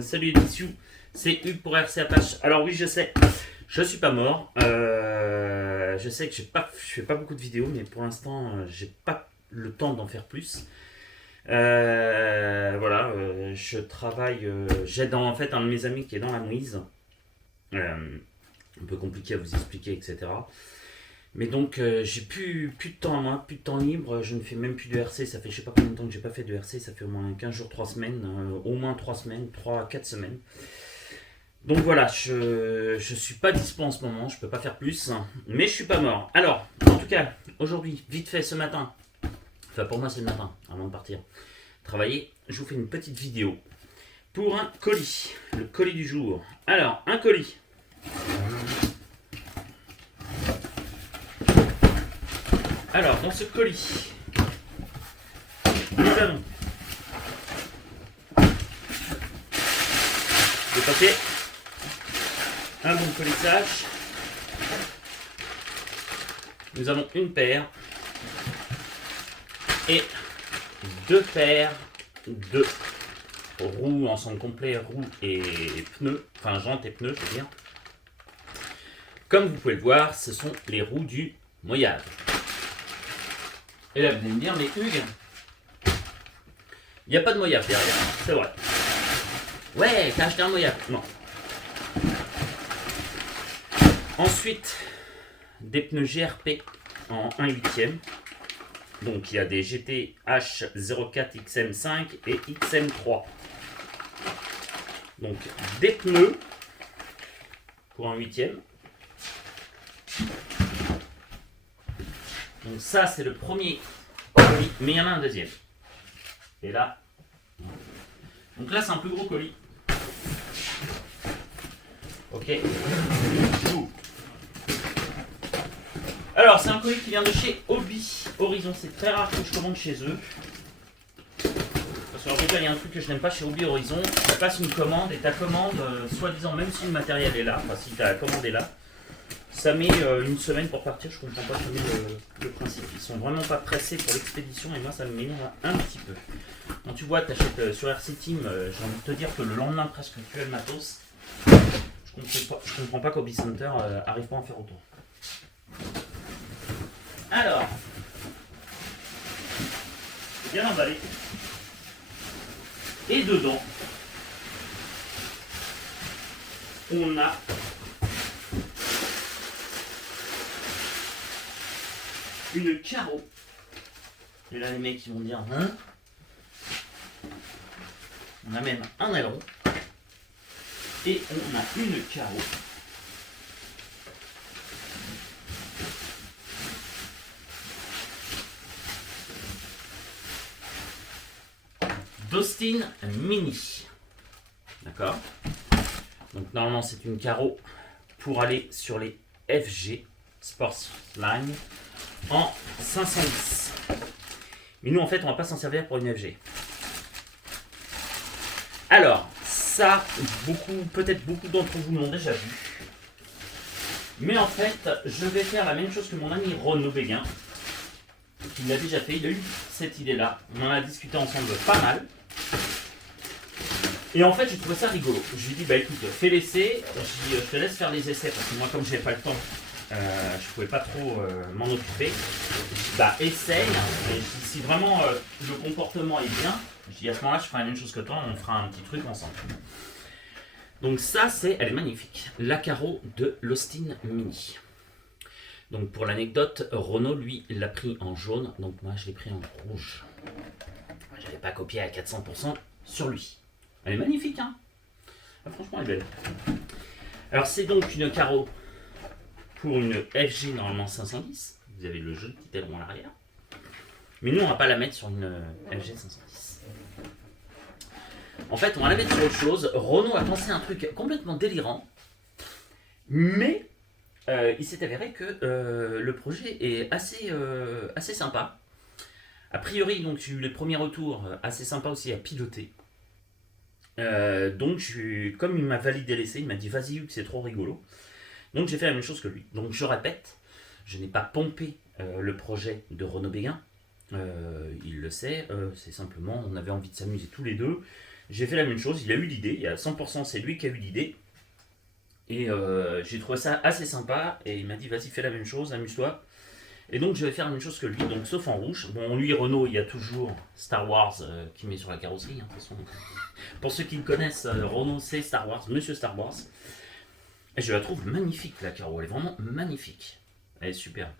Salut les tissus, c'est Hugues pour RC Apache. Alors oui, je sais, je suis pas mort. Je sais que je fais pas beaucoup de vidéos, mais pour l'instant, j'ai pas le temps d'en faire plus. Voilà, je travaille, j'aide en fait un de mes amis qui est dans la mouise. Un peu compliqué à vous expliquer, etc. Mais donc j'ai plus de temps à moi, plus de temps libre, je ne fais même plus de RC, ça fait je sais pas combien de temps que j'ai pas fait de RC, ça fait au moins 15 jours, 3 semaines, au moins 3 semaines, 3 à 4 semaines. Donc voilà, je suis pas dispo en ce moment, je peux pas faire plus, mais je suis pas mort. Alors, en tout cas, aujourd'hui, vite fait ce matin, enfin pour moi c'est le matin, avant de partir, travailler, je vous fais une petite vidéo pour un colis, le colis du jour. Alors, un colis. Alors, dans ce colis, nous avons le papier, un bon polissage, nous avons une paire et deux paires de roues, ensemble complet, roues et pneus, enfin jantes et pneus, je veux dire. Comme vous pouvez le voir, ce sont les roues du Moyave. Et là, vous allez me dire, mais Hugues, il n'y a pas de Moyave derrière, c'est vrai. Ouais, t'as acheté un Moyave. Non. Ensuite, des pneus GRP en 1/8. Donc, il y a des GT H04 XM5 et XM3. Donc, des pneus pour 1/8. Donc ça, c'est le premier colis, mais il y en a un deuxième. Et là, donc là, c'est un plus gros colis. Ok. Alors, c'est un colis qui vient de chez Hobby Horizon. C'est très rare que je commande chez eux. Parce qu'en tout cas, il y a un truc que je n'aime pas chez Hobby Horizon. Tu passes une commande et ta commande, soi-disant, même si le matériel est là, enfin si ta commande est là, ça met une semaine pour partir, je comprends pas le principe. Ils sont vraiment pas pressés pour l'expédition et moi ça me m'énerve un petit peu. Quand tu vois, tu achètes sur RC Team, j'ai envie de te dire que le lendemain presque tu as le matos. Je comprends pas qu'Hobby Center arrive pas à en faire autant. Alors, c'est bien emballé. Et dedans, on a une carreau. Et là les mecs ils vont dire hein. On a même un aileron. Et on a une carreau. d'Austin Mini. D'accord. Donc normalement c'est une carreau pour aller sur les FG Sportsline en 510. Mais nous en fait on va pas s'en servir pour une FG. Alors ça, peut-être beaucoup d'entre vous l'ont déjà vu. Mais en fait je vais faire la même chose que mon ami Renaud Béguin, qui l'a déjà fait. Il a eu cette idée là, on en a discuté ensemble pas mal. Et en fait, j'ai trouvé ça rigolo. Je lui ai dit, bah écoute, fais l'essai, je te laisse faire les essais, parce que moi, comme j'avais pas le temps, je pouvais pas trop m'en occuper. Je dis, bah essaye, et si vraiment le comportement est bien, je dis à ce moment-là, je ferai la même chose que toi, on fera un petit truc ensemble. Donc ça, elle est magnifique, la carreau de l'Austin Mini. Donc pour l'anecdote, Renaud, lui, l'a pris en jaune, donc moi, je l'ai pris en rouge. Je n'avais pas copié à 400% sur lui. Elle est magnifique, hein. Ah, franchement, elle est belle. Alors, c'est donc une carreau pour une FG normalement 510. Vous avez le joli petit aileron à l'arrière. Mais nous, on va pas la mettre sur une FG 510. En fait, on va la mettre sur autre chose. Renault a pensé un truc complètement délirant. Mais il s'est avéré que le projet est assez sympa. A priori, donc, j'ai eu les premiers retours assez sympas aussi à piloter. Donc, comme il m'a validé l'essai, il m'a dit vas-y Hugues, c'est trop rigolo. Donc j'ai fait la même chose que lui. Donc je répète, je n'ai pas pompé le projet de Renaud Béguin. Il le sait, c'est simplement, on avait envie de s'amuser tous les deux. J'ai fait la même chose, il a eu l'idée, et à 100% c'est lui qui a eu l'idée. Et j'ai trouvé ça assez sympa, et il m'a dit vas-y fais la même chose, amuse-toi. Et donc je vais faire la même chose que lui, donc sauf en rouge. Bon, lui, Renault, il y a toujours Star Wars qui met sur la carrosserie. Hein, de toute façon. Pour ceux qui le connaissent, Renault c'est Star Wars, Monsieur Star Wars. Et je la trouve magnifique la carreau, elle est vraiment magnifique. Elle est super.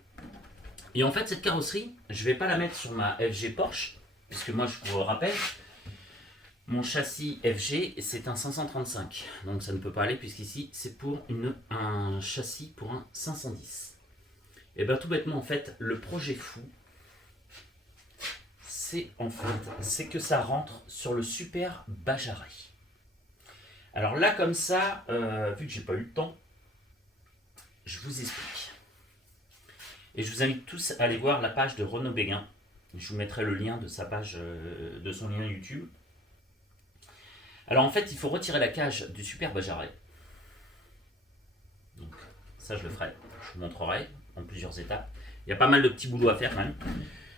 Et en fait, cette carrosserie, je vais pas la mettre sur ma FG Porsche, puisque moi, je vous rappelle, mon châssis FG, c'est un 535. Donc ça ne peut pas aller, puisqu'ici, c'est pour un châssis pour un 510. Et bien tout bêtement, en fait, le projet fou, c'est que ça rentre sur le Super Bajaré. Alors là, comme ça, vu que j'ai pas eu le temps, je vous explique. Et je vous invite tous à aller voir la page de Renaud Béguin. Je vous mettrai le lien de sa page, de son lien YouTube. Alors en fait, il faut retirer la cage du Super Bajaré. Donc ça, je le ferai. Je vous montrerai en plusieurs étapes. Il y a pas mal de petits boulots à faire quand même.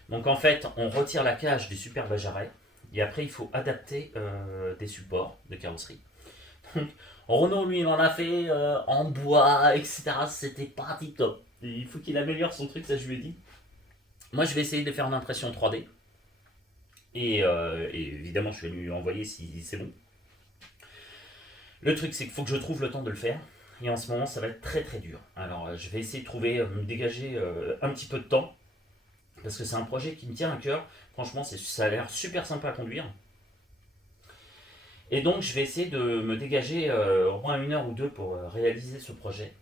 Donc en fait, on retire la cage du Super Bajaré. Et après, il faut adapter des supports de carrosserie. Donc, Renault, lui, il en a fait en bois, etc. C'était pas tip top. Il faut qu'il améliore son truc, ça je lui ai dit. Moi, je vais essayer de faire une impression 3D. Et évidemment, je vais lui envoyer si c'est bon. Le truc, c'est qu'il faut que je trouve le temps de le faire. Et en ce moment, ça va être très très dur. Alors, je vais essayer de trouver, me dégager un petit peu de temps. Parce que c'est un projet qui me tient à cœur. Franchement, ça a l'air super sympa à conduire. Et donc, je vais essayer de me dégager au moins 1 heure ou 2 pour réaliser ce projet.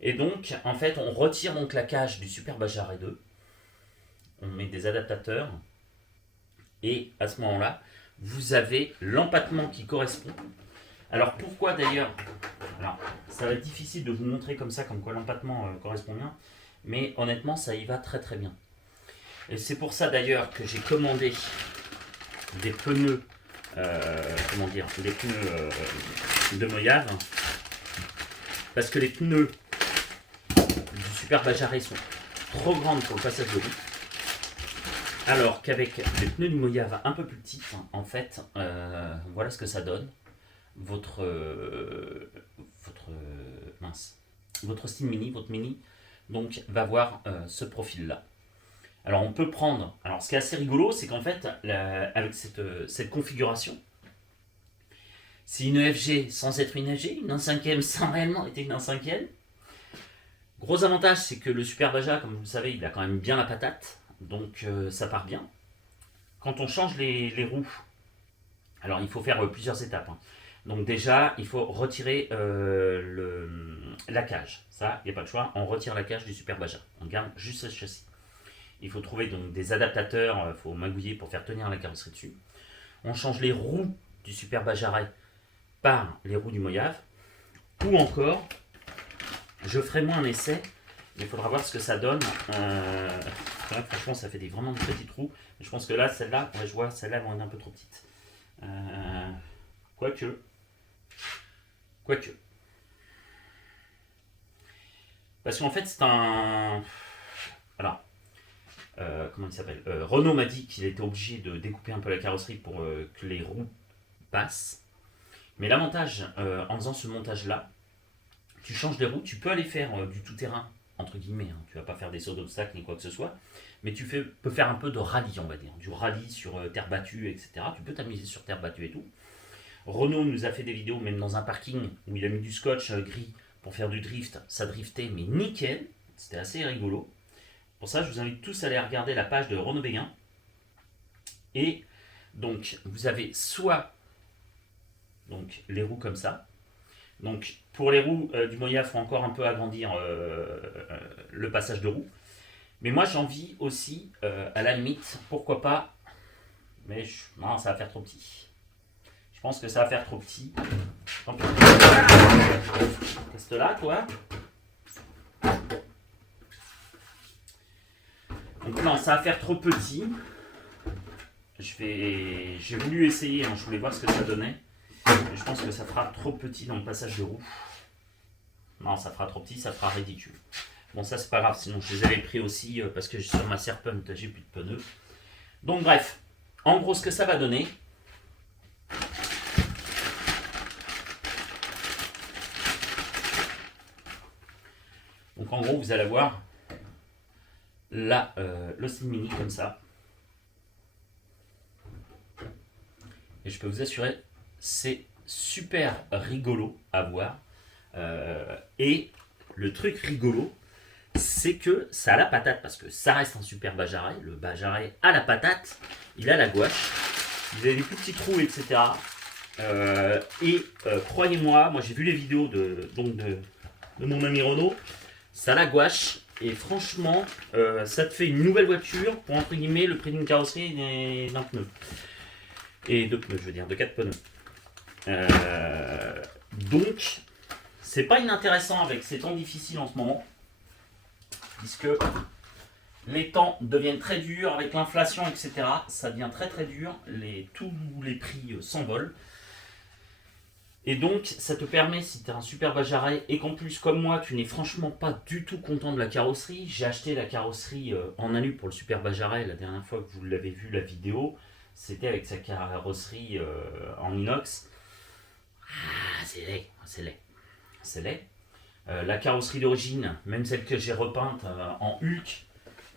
Et donc, en fait, on retire donc la cage du Super Bajaré 2. On met des adaptateurs. Et à ce moment-là, vous avez l'empattement qui correspond. Alors, pourquoi d'ailleurs? Alors, ça va être difficile de vous montrer comme ça, comme quoi l'empattement correspond bien. Mais honnêtement, ça y va très très bien. Et c'est pour ça d'ailleurs que j'ai commandé des pneus, des pneus de Moyave. Parce que les pneus du Super Bajaré sont trop grandes pour le passage de roue. Alors qu'avec les pneus du Moyave un peu plus petits, en fait, voilà ce que ça donne. Votre Style Mini, votre Mini, donc va avoir ce profil-là. Alors on peut prendre, alors ce qui est assez rigolo, c'est qu'en fait, avec cette configuration, c'est une FG sans être une FG, une 1/5e sans réellement être une 1/5e. Gros avantage, c'est que le Super Baja, comme vous le savez, il a quand même bien la patate, donc ça part bien. Quand on change les roues, alors il faut faire plusieurs étapes. Hein. Donc déjà, il faut retirer la cage. Ça, il n'y a pas de choix, on retire la cage du Super Baja. On garde juste ce châssis. Il faut trouver donc des adaptateurs, il faut magouiller pour faire tenir la carrosserie dessus. On change les roues du Super Bajaré par les roues du Moyave. Ou encore, je ferai moi un essai, mais il faudra voir ce que ça donne. Franchement, ça fait vraiment des petits trous. Je pense que là, celle-là, ouais, je vois, celle-là, elle est un peu trop petite. Quoique. Parce qu'en fait, c'est un... Alors, comment il s'appelle Renault m'a dit qu'il était obligé de découper un peu la carrosserie pour que les roues passent. Mais l'avantage, en faisant ce montage-là, tu changes des roues, tu peux aller faire du tout-terrain, entre guillemets, hein, tu vas pas faire des sauts d'obstacles ni quoi que ce soit, mais tu peux faire un peu de rallye, on va dire, du rallye sur terre battue, etc. Tu peux t'amuser sur terre battue et tout. Renault nous a fait des vidéos, même dans un parking, où il a mis du scotch gris pour faire du drift, ça driftait, mais nickel, c'était assez rigolo. Pour ça, je vous invite tous à aller regarder la page de Renaud Béguin. Et donc, vous avez soit donc, les roues comme ça. Donc, pour les roues du Moya, il faut encore un peu agrandir le passage de roue. Mais moi, j'ai envie aussi, à la limite, pourquoi pas, mais non, ça va faire trop petit. Je pense que ça va faire trop petit. Reste là, toi. Donc non, ça va faire trop petit. J'ai voulu essayer, hein, je voulais voir ce que ça donnait. Mais je pense que ça fera trop petit dans le passage de roue. Non, ça fera trop petit, ça fera ridicule. Bon, ça c'est pas grave, sinon je les avais pris aussi parce que sur ma Serpent, j'ai plus de pneus. Donc bref, en gros ce que ça va donner, donc en gros vous allez avoir là l'Austin Mini comme ça. Et je peux vous assurer, c'est super rigolo à voir. Et le truc rigolo, c'est que ça a la patate, parce que ça reste un super Bajaret. Le Bajaret a la patate, il a la gouache, il a des plus petits trous, etc. Croyez-moi, moi j'ai vu les vidéos de mon ami Renault, ça a la gouache, et franchement, ça te fait une nouvelle voiture pour entre guillemets le prix d'une carrosserie et d'un pneu. Et de pneus, je veux dire, de 4 pneus. Donc, c'est pas inintéressant avec ces temps difficiles en ce moment, puisque les temps deviennent très durs avec l'inflation, etc. Ça devient très très dur, tous les prix s'envolent. Et donc, ça te permet, si tu as un super Bajaret et qu'en plus, comme moi, tu n'es franchement pas du tout content de la carrosserie, j'ai acheté la carrosserie en alu pour le super Bajaret la dernière fois que vous l'avez vu la vidéo, c'était avec sa carrosserie en inox. Ah, c'est laid, c'est laid, c'est laid. La carrosserie d'origine, même celle que j'ai repeinte en Hulk,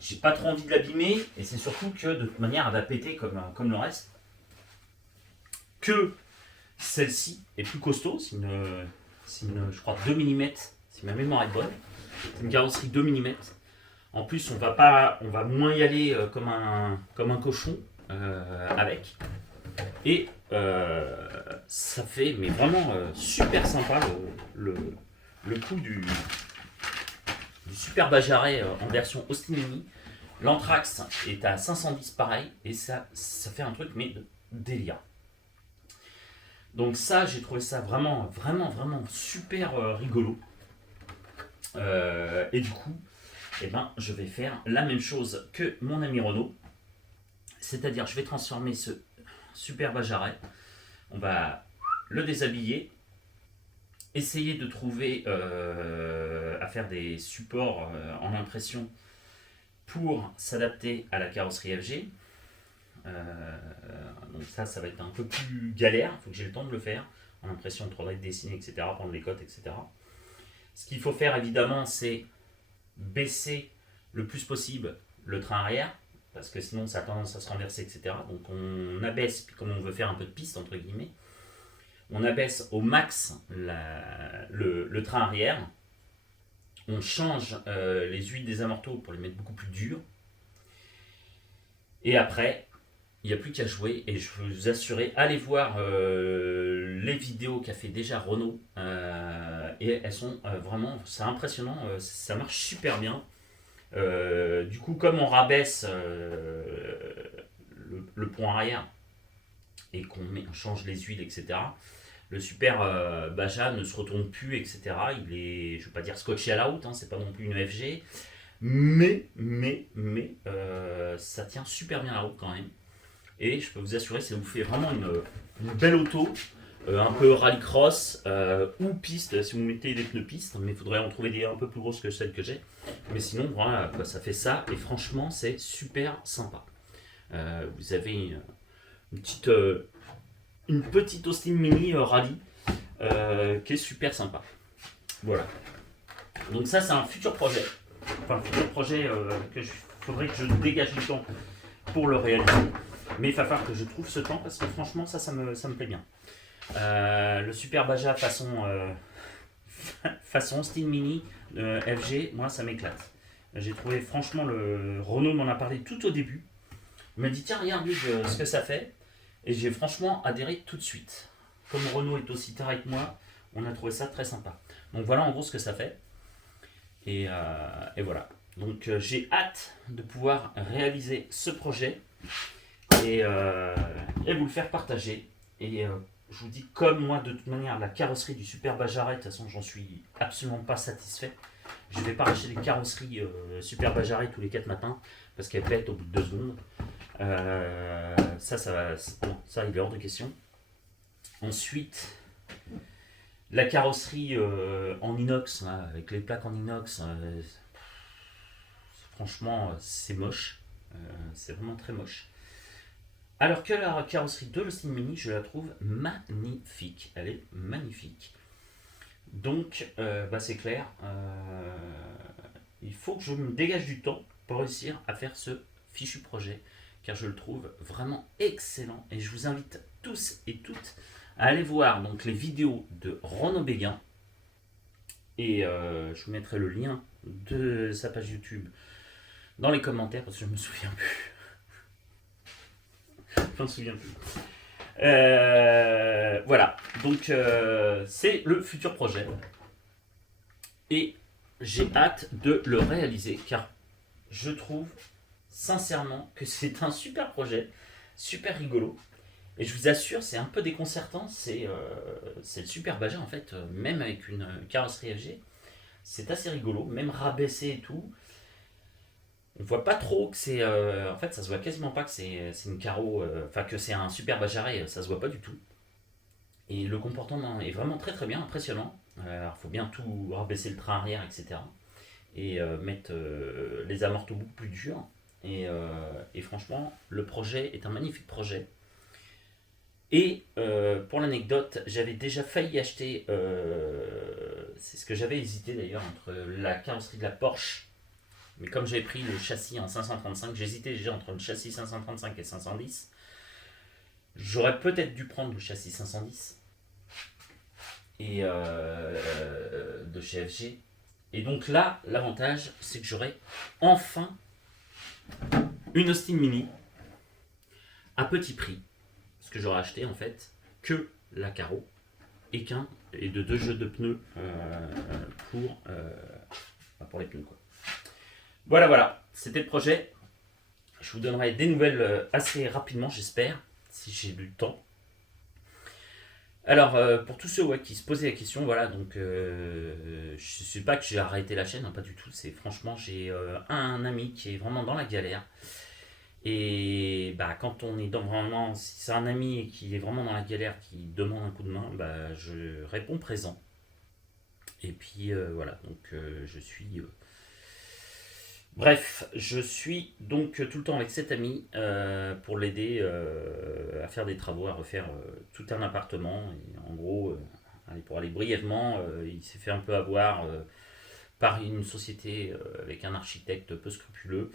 j'ai pas trop envie de l'abîmer, et c'est surtout que de toute manière elle va péter comme le reste. Que celle-ci est plus costaud, c'est une, je crois 2 mm, si ma mémoire est bonne. C'est une carrosserie 2 mm. En plus, on va moins y aller comme un cochon avec. Et ça fait mais vraiment super sympa le coup du super Bajaret en version Austin Mini. L'Anthrax est à 510 pareil, et ça fait un truc mais de délire. Donc ça, j'ai trouvé ça vraiment super rigolo. Et du coup, eh ben, je vais faire la même chose que mon ami Renault. C'est-à-dire, je vais transformer ce super Bajaret. On va le déshabiller. Essayer de trouver à faire des supports en impression pour s'adapter à la carrosserie FG. Donc ça va être un peu plus galère, il faut que j'ai le temps de le faire en impression 3D, dessiner, etc., prendre les cotes, etc. Ce qu'il faut faire évidemment, c'est baisser le plus possible le train arrière, parce que sinon ça a tendance à se renverser, etc. Donc on abaisse, puis comme on veut faire un peu de piste entre guillemets, on abaisse au max le train arrière, on change les huiles des amortos pour les mettre beaucoup plus dures, et après il n'y a plus qu'à jouer, et je peux vous assurer, allez voir les vidéos qu'a fait déjà Renault, et elles sont vraiment, c'est impressionnant, ça marche super bien. Du coup, comme on rabaisse le pont arrière et qu'on change les huiles, etc., le super Baja ne se retourne plus, etc. Il est, je ne vais pas dire scotché à la route, hein, c'est pas non plus une FG, mais ça tient super bien la route quand même. Et je peux vous assurer, ça vous fait vraiment une belle auto, un peu rallycross ou piste si vous mettez des pneus piste, mais il faudrait en trouver des un peu plus grosses que celles que j'ai. Mais sinon, voilà, ça fait ça, et franchement, c'est super sympa. Vous avez une petite Austin Mini rallye qui est super sympa. Voilà. Donc ça, c'est un futur projet. Enfin, un futur projet faudrait que je dégage du temps pour le réaliser. Mais il va falloir que je trouve ce temps, parce que franchement, ça me plaît bien. Le super Baja façon Austin Mini FG, moi ça m'éclate. J'ai trouvé, franchement, le Renault m'en a parlé tout au début. Il m'a dit tiens, regarde ce que ça fait. Et j'ai franchement adhéré tout de suite. Comme Renault est aussi taré que moi, on a trouvé ça très sympa. Donc voilà en gros ce que ça fait. Et voilà. Donc j'ai hâte de pouvoir réaliser ce projet et vous le faire partager. Et je vous dis, comme moi, de toute manière, la carrosserie du super Bajaret, de toute façon, j'en suis absolument pas satisfait. Je ne vais pas racheter des carrosseries super Bajaret tous les 4 matins parce qu'elles pètent au bout de 2 secondes. Ça, il est hors de question. Ensuite, La carrosserie en inox, là, avec les plaques en inox, franchement, c'est moche. C'est vraiment très moche. Alors que la carrosserie de l'Austin Mini, je la trouve magnifique. Elle est magnifique. Donc, bah, c'est clair. Il faut que je me dégage du temps pour réussir à faire ce fichu projet, car je le trouve vraiment excellent. Et je vous invite tous et toutes à aller voir donc les vidéos de Renaud Béguin. Et je vous mettrai le lien de sa page YouTube dans les commentaires parce que je me souviens plus. Je m'en souviens plus. Voilà, donc c'est le futur projet. Et j'ai hâte de le réaliser car je trouve sincèrement que c'est un super projet, super rigolo. Et je vous assure, c'est un peu déconcertant, c'est le super Baja en fait, même avec une carrosserie LG. C'est assez rigolo, même rabaissé et tout. On voit pas trop que c'est. En fait, ça se voit quasiment pas que c'est une carreau. Enfin, que c'est un super Bajaré, ça se voit pas du tout. Et le comportement est vraiment très très bien, impressionnant. Alors, il faut bien tout rabaisser le train arrière, etc. Et mettre les amortes au bout plus durs. Et franchement, le projet est un magnifique projet. Et pour l'anecdote, j'avais déjà failli acheter. C'est ce que j'avais hésité d'ailleurs entre la carrosserie de la Porsche. Mais comme j'avais pris le châssis en 535, j'hésitais déjà entre le châssis 535 et 510. J'aurais peut-être dû prendre le châssis 510 et de chez FG. Et donc là, l'avantage, c'est que j'aurai enfin une Austin Mini à petit prix. Parce que j'aurais acheté en fait que la carreau et de deux jeux de pneus pour les pneus quoi. Voilà, c'était le projet. Je vous donnerai des nouvelles assez rapidement, j'espère, si j'ai du temps. Alors, pour tous ceux qui se posaient la question, voilà, donc je ne sais pas que j'ai arrêté la chaîne, hein, pas du tout. C'est franchement, j'ai un ami qui est vraiment dans la galère. Et bah, quand on est vraiment, si c'est un ami qui est vraiment dans la galère, qui demande un coup de main, bah, je réponds présent. Et puis voilà, donc je suis. Bref, je suis donc tout le temps avec cet ami pour l'aider à faire des travaux, à refaire tout un appartement. Et en gros, pour aller brièvement, il s'est fait un peu avoir par une société avec un architecte peu scrupuleux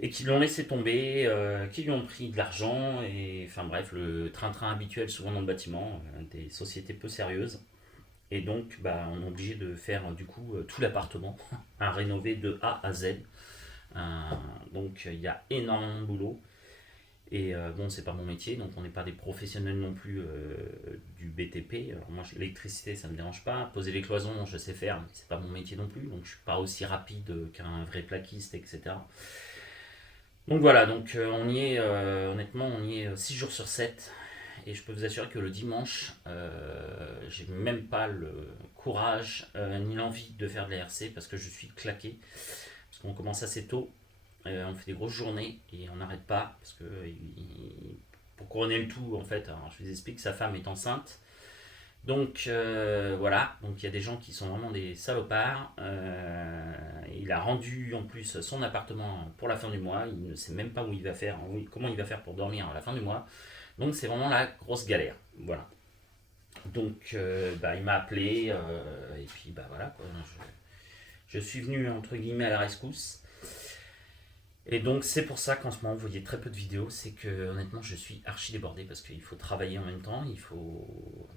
et qui l'ont laissé tomber, qui lui ont pris de l'argent et enfin bref, le train-train habituel souvent dans le bâtiment, des sociétés peu sérieuses. Et donc, bah, on est obligé de faire du coup tout l'appartement, à rénover de A à Z. Donc, il y a énormément de boulot. Et bon, c'est pas mon métier, donc on n'est pas des professionnels non plus du BTP. Alors moi, l'électricité, ça me dérange pas. Poser les cloisons, je sais faire, mais c'est pas mon métier non plus. Donc, je suis pas aussi rapide qu'un vrai plaquiste, etc. Donc voilà, donc on y est, honnêtement, on y est 6 jours sur 7. Et je peux vous assurer que le dimanche, j'ai même pas le courage ni l'envie de faire de la RC parce que je suis claqué. Parce qu'on commence assez tôt, on fait des grosses journées et on n'arrête pas. Parce que pour couronner le tout, en fait, alors je vous explique, sa femme est enceinte. Donc voilà, donc il y a des gens qui sont vraiment des salopards. Il a rendu en plus son appartement pour la fin du mois. Il ne sait même pas où il va faire, comment il va faire pour dormir à la fin du mois. Donc c'est vraiment la grosse galère. Voilà. Donc bah, il m'a appelé et puis bah voilà quoi. Je suis venu entre guillemets à la rescousse. Et donc c'est pour ça qu'en ce moment vous voyez très peu de vidéos, c'est que honnêtement je suis archi débordé parce qu'il faut travailler en même temps,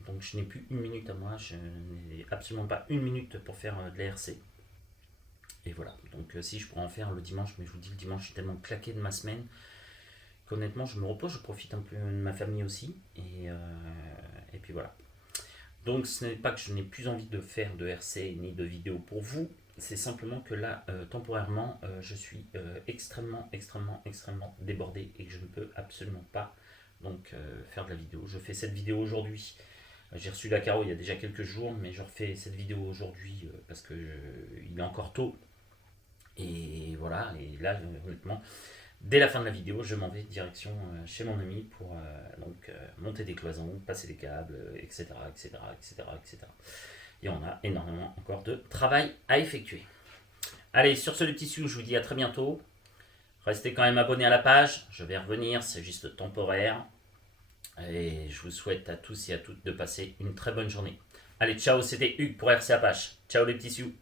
donc je n'ai plus une minute à moi, je n'ai absolument pas une minute pour faire de la RC. Et voilà, donc si je pourrais en faire le dimanche, mais je vous dis le dimanche je suis tellement claqué de ma semaine qu'honnêtement je me repose, je profite un peu de ma famille aussi, et puis voilà. Donc ce n'est pas que je n'ai plus envie de faire de RC ni de vidéos pour vous, c'est simplement que là, temporairement, je suis extrêmement débordé et que je ne peux absolument pas donc, faire de la vidéo. Je fais cette vidéo aujourd'hui. J'ai reçu la carreau il y a déjà quelques jours, mais je refais cette vidéo aujourd'hui parce que il est encore tôt. Et voilà, et là, honnêtement, Dès la fin de la vidéo, je m'en vais direction chez mon ami pour monter des cloisons, passer des câbles, etc., etc., etc., etc. Et on a énormément encore de travail à effectuer. Allez, sur ce, les petits sioux, je vous dis à très bientôt. Restez quand même abonnés à la page, je vais revenir, c'est juste temporaire. Et je vous souhaite à tous et à toutes de passer une très bonne journée. Allez, ciao, c'était Hugues pour RC Apache. Ciao les petits sioux.